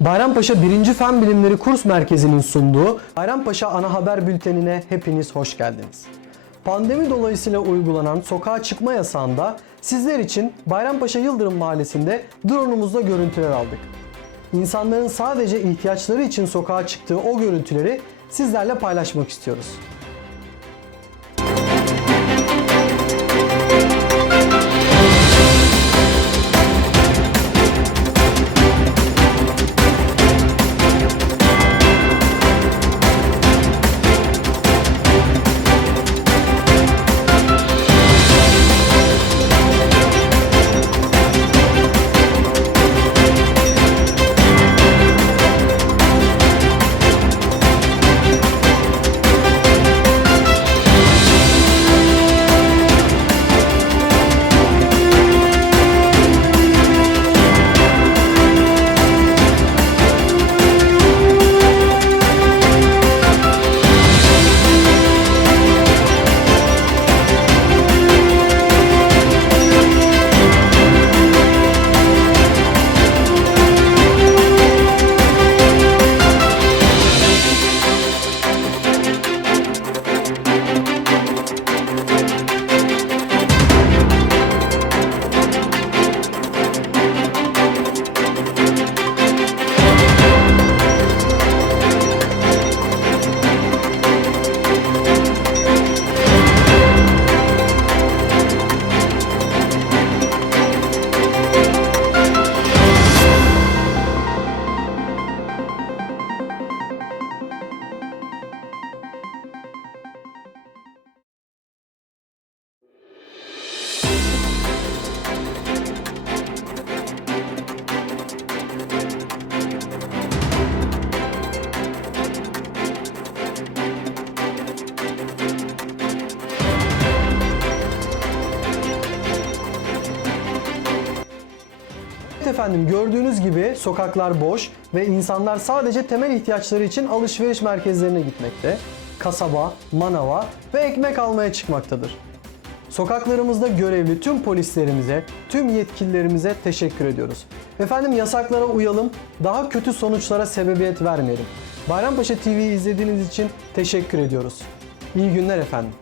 Bayrampaşa 1. Fen Bilimleri Kurs Merkezi'nin sunduğu Bayrampaşa Ana Haber Bülteni'ne hepiniz hoş geldiniz. Pandemi dolayısıyla uygulanan sokağa çıkma yasağında sizler için Bayrampaşa Yıldırım Mahallesi'nde drone'umuzla görüntüler aldık. İnsanların sadece ihtiyaçları için sokağa çıktığı o görüntüleri sizlerle paylaşmak istiyoruz. Efendim gördüğünüz gibi sokaklar boş ve insanlar sadece temel ihtiyaçları için alışveriş merkezlerine gitmekte, kasaba, manava ve ekmek almaya çıkmaktadır. Sokaklarımızda görevli tüm polislerimize, tüm yetkililerimize teşekkür ediyoruz. Efendim yasaklara uyalım, daha kötü sonuçlara sebebiyet vermeyelim. Bayrampaşa TV'yi izlediğiniz için teşekkür ediyoruz. İyi günler efendim.